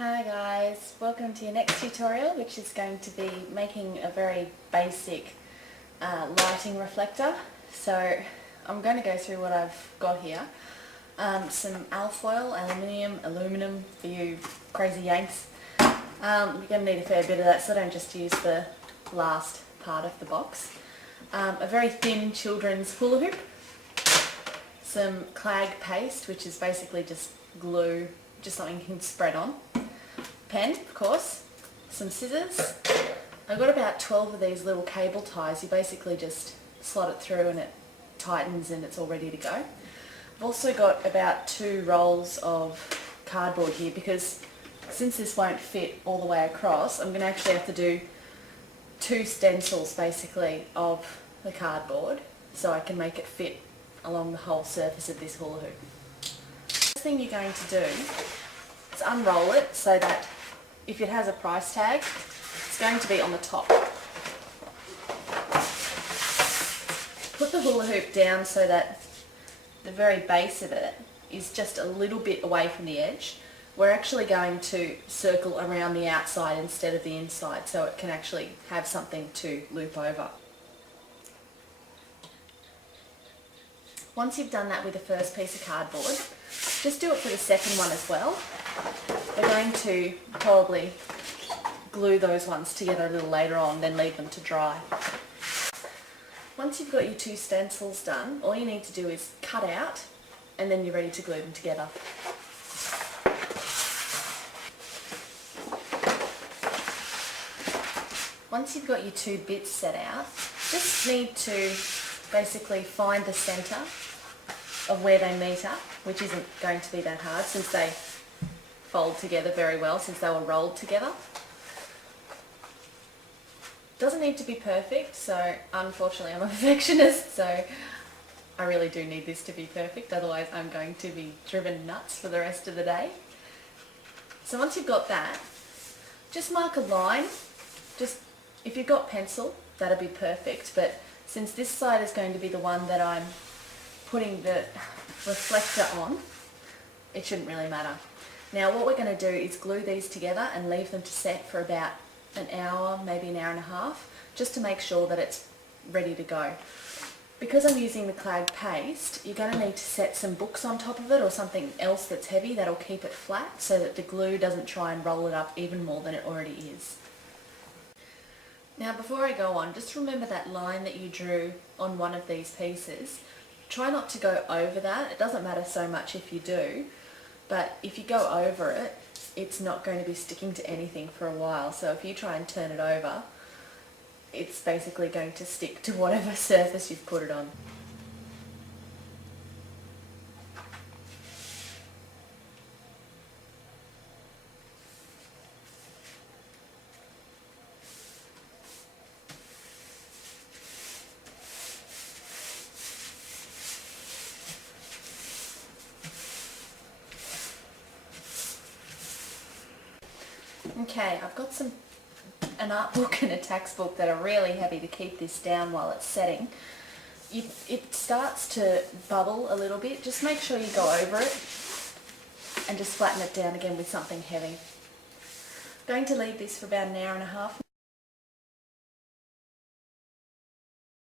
Hi guys, welcome to your next tutorial, which is going to be making a very basic lighting reflector. So I'm going to go through what I've got here. Some alfoil, aluminum for you crazy Yanks. You're going to need a fair bit of that, so don't just use the last part of the box. A very thin children's hula hoop. Some clag paste, which is basically just glue, just something you can spread on. Pen, of course. Some scissors. I've got about 12 of these little cable ties. You basically just slot it through and it tightens and it's all ready to go. I've also got about 2 rolls of cardboard here because since this won't fit all the way across, I'm going to actually have to do 2 stencils basically of the cardboard so I can make it fit along the whole surface of this hula hoop. The first thing you're going to do is unroll it so that if it has a price tag, it's going to be on the top. Put the hula hoop down so that the very base of it is just a little bit away from the edge. We're actually going to circle around the outside instead of the inside so it can actually have something to loop over. Once you've done that with the first piece of cardboard, just do it for the second one as well. We're going to probably glue those ones together a little later on, then leave them to dry. Once you've got your 2 stencils done, all you need to do is cut out and then you're ready to glue them together. Once you've got your 2 bits set out, just need to basically find the centre of where they meet up, which isn't going to be that hard since they fold together very well since they were rolled together. Doesn't need to be perfect, so unfortunately I'm a perfectionist, so I really do need this to be perfect, otherwise I'm going to be driven nuts for the rest of the day. So once you've got that, just mark a line. Just if you've got pencil, that'll be perfect, but since this side is going to be the one that I'm putting the reflector on, it shouldn't really matter. Now what we're going to do is glue these together and leave them to set for about an hour, maybe an hour and a half, just to make sure that it's ready to go. Because I'm using the clag paste, you're going to need to set some books on top of it or something else that's heavy that'll keep it flat so that the glue doesn't try and roll it up even more than it already is. Now before I go on, just remember that line that you drew on one of these pieces. Try not to go over that. It doesn't matter so much if you do, but if you go over it, it's not going to be sticking to anything for a while. So if you try and turn it over, it's basically going to stick to whatever surface you've put it on. Okay, I've got an art book and a tax book that are really heavy to keep this down while it's setting. It starts to bubble a little bit. Just make sure you go over it and just flatten it down again with something heavy. I'm going to leave this for about an hour and a half